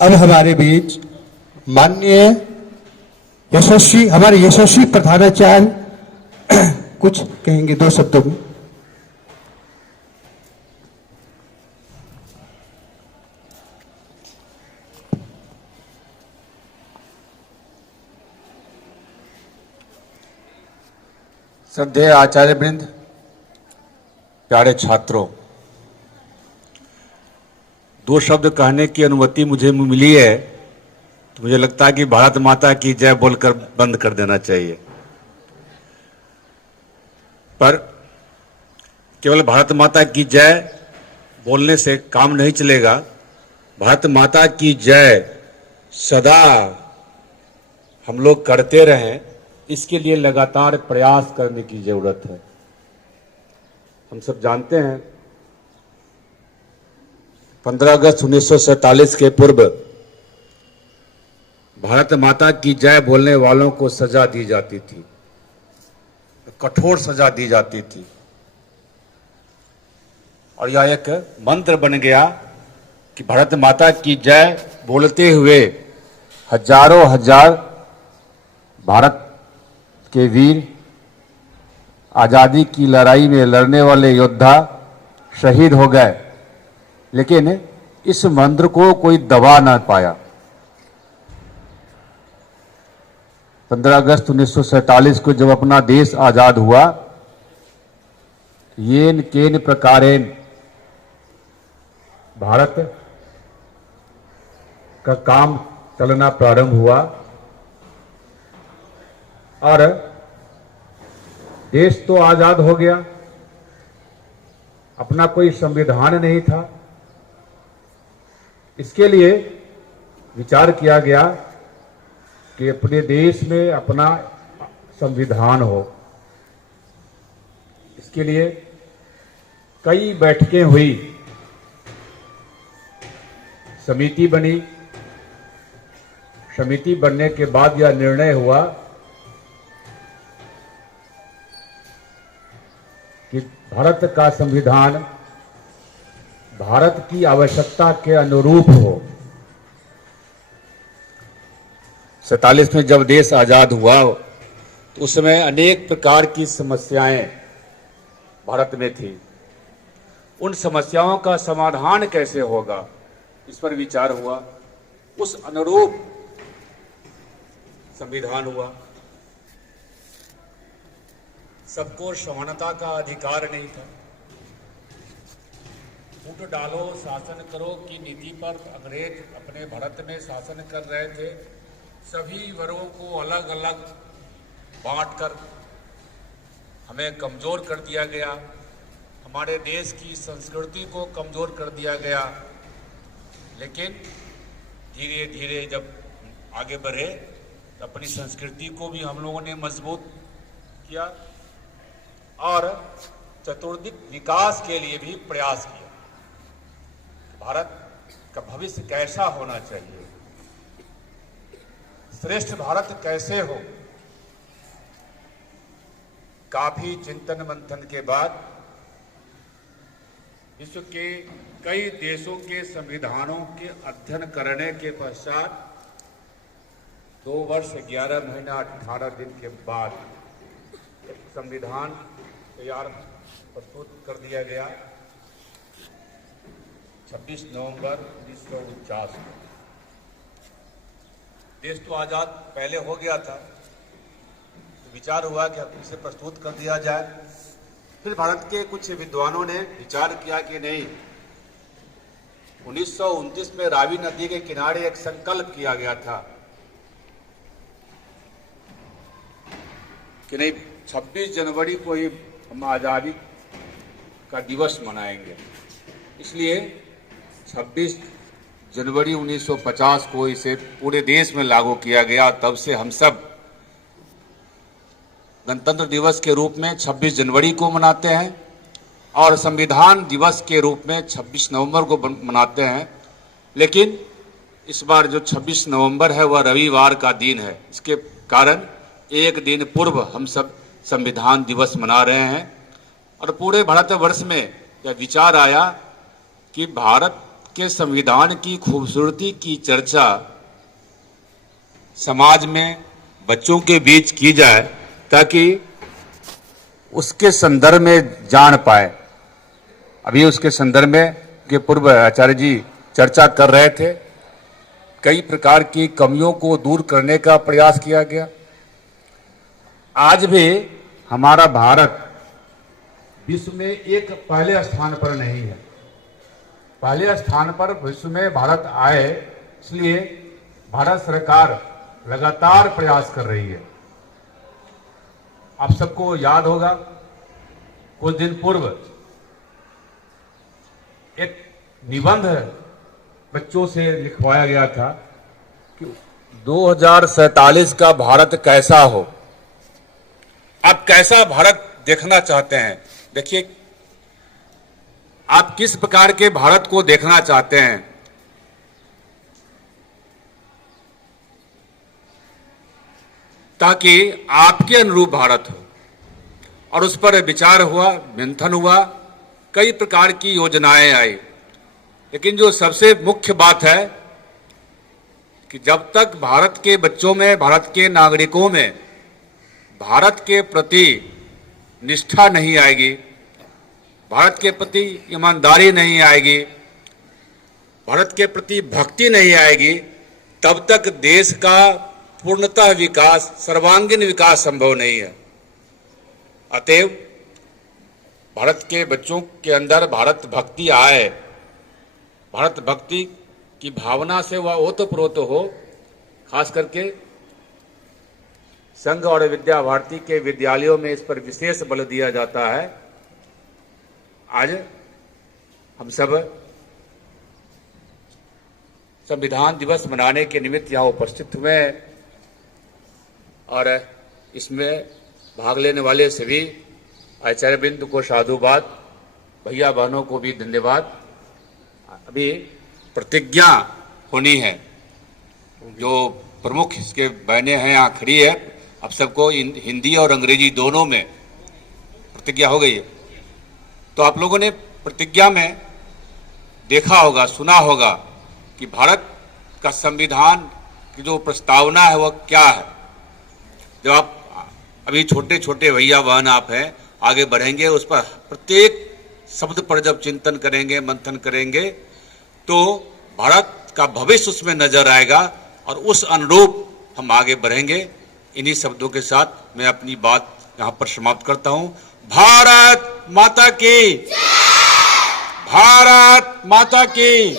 अब हमारे बीच माननीय हमारे यशस्वी प्रधानाचार्य कुछ कहेंगे 2 शब्दों में। श्रद्धेय आचार्य वृंद, प्यारे छात्रों, 2 शब्द कहने की अनुमति मुझे मिली है तो मुझे लगता है कि भारत माता की जय बोलकर बंद कर देना चाहिए। पर केवल भारत माता की जय बोलने से काम नहीं चलेगा। भारत माता की जय सदा हम लोग करते रहें, इसके लिए लगातार प्रयास करने की जरूरत है। हम सब जानते हैं 15 अगस्त 1947 के पूर्व भारत माता की जय बोलने वालों को सजा दी जाती थी, कठोर सजा दी जाती थी, और यह एक मंत्र बन गया कि भारत माता की जय बोलते हुए हजारों हजार भारत के वीर, आजादी की लड़ाई में लड़ने वाले योद्धा शहीद हो गए, लेकिन इस मंत्र को कोई दबा ना पाया। 15 अगस्त 1947 को जब अपना देश आजाद हुआ, येन केन प्रकारेण भारत का काम चलना प्रारंभ हुआ और देश तो आजाद हो गया। अपना कोई संविधान नहीं था। इसके लिए विचार किया गया कि अपने देश में अपना संविधान हो। इसके लिए कई बैठकें हुई, समिति बनी। समिति बनने के बाद यह निर्णय हुआ कि भारत का संविधान भारत की आवश्यकता के अनुरूप हो। 47 में जब देश आजाद हुआ तो उस समय अनेक प्रकार की समस्याएं भारत में थी। उन समस्याओं का समाधान कैसे होगा, इस पर विचार हुआ। उस अनुरूप संविधान हुआ। सबको समानता का अधिकार नहीं था। फूट डालो शासन करो की नीति पर अंग्रेज अपने भारत में शासन कर रहे थे। सभी वर्गों को अलग अलग बांटकर हमें कमजोर कर दिया गया। हमारे देश की संस्कृति को कमजोर कर दिया गया। लेकिन धीरे धीरे जब आगे बढ़े तो अपनी संस्कृति को भी हम लोगों ने मजबूत किया और चतुर्दिक विकास के लिए भी प्रयास किया। भारत का भविष्य कैसा होना चाहिए, श्रेष्ठ भारत कैसे हो। काफी चिंतन मंथन के बाद विश्व के कई देशों के संविधानों के अध्ययन करने के पश्चात 2 वर्ष 11 महीना 18 दिन के बाद एक संविधान तैयार प्रस्तुत कर दिया गया 26 नवंबर 1949 में। देश तो आजाद पहले हो गया था, तो विचार हुआ कि अब इसे प्रस्तुत कर दिया जाए। फिर भारत के कुछ विद्वानों ने विचार किया कि नहीं, 1929 में रावी नदी के किनारे एक संकल्प किया गया था कि नहीं, 26 जनवरी को ही हम आज़ादी का दिवस मनाएंगे। इसलिए 26 जनवरी 1950 को इसे पूरे देश में लागू किया गया। तब से हम सब गणतंत्र दिवस के रूप में 26 जनवरी को मनाते हैं और संविधान दिवस के रूप में 26 नवंबर को मनाते हैं। लेकिन इस बार जो 26 नवंबर है वह रविवार का दिन है। इसके कारण एक दिन पूर्व हम सब संविधान दिवस मना रहे हैं और पूरे भारतवर्ष में यह विचार आया कि भारत के संविधान की खूबसूरती की चर्चा समाज में बच्चों के बीच की जाए ताकि उसके संदर्भ में जान पाए। अभी उसके संदर्भ में के पूर्व आचार्य जी चर्चा कर रहे थे, कई प्रकार की कमियों को दूर करने का प्रयास किया गया। आज भी हमारा भारत विश्व में एक पहले स्थान पर नहीं है। पहले स्थान पर विश्व में भारत आए, इसलिए भारत सरकार लगातार प्रयास कर रही है। आप सबको याद होगा, कुछ दिन पूर्व एक निबंध बच्चों से लिखवाया गया था कि 2047 का भारत कैसा हो। आप कैसा भारत देखना चाहते हैं? देखिए, आप किस प्रकार के भारत को देखना चाहते हैं? ताकि आपके अनुरूप भारत हो। और उस पर विचार हुआ, मंथन हुआ, कई प्रकार की योजनाएं आई। लेकिन जो सबसे मुख्य बात है कि जब तक भारत के बच्चों में, भारत के नागरिकों में भारत के प्रति निष्ठा नहीं आएगी, भारत के प्रति ईमानदारी नहीं आएगी, भारत के प्रति भक्ति नहीं आएगी, तब तक देश का पूर्णतः विकास, सर्वांगीण विकास संभव नहीं है। अतएव भारत के बच्चों के अंदर भारत भक्ति आए, भारत भक्ति की भावना से वह ओतप्रोत हो। खास करके संघ और विद्या भारती के विद्यालयों में इस पर विशेष बल दिया जाता है। आज हम सब संविधान दिवस मनाने के निमित्त यहाँ उपस्थित हुए हैं और इसमें भाग लेने वाले सभी आचार्यवृंद को साधुवाद, भैया बहनों को भी धन्यवाद। अभी प्रतिज्ञा होनी है, जो प्रमुख इसके बहनें हैं यहाँ खड़ी है, अब सबको हिंदी और अंग्रेजी दोनों में प्रतिज्ञा हो गई है। तो आप लोगों ने प्रतिज्ञा में देखा होगा, सुना होगा कि भारत का संविधान की जो प्रस्तावना है वह क्या है। जब आप अभी छोटे छोटे भैया बहन आप हैं, आगे बढ़ेंगे, उस पर प्रत्येक शब्द पर जब चिंतन करेंगे, मंथन करेंगे, तो भारत का भविष्य उसमें नजर आएगा और उस अनुरूप हम आगे बढ़ेंगे। इन्हीं शब्दों के साथ मैं अपनी बात यहाँ पर समाप्त करता हूँ। भारत माता की, भारत माता की।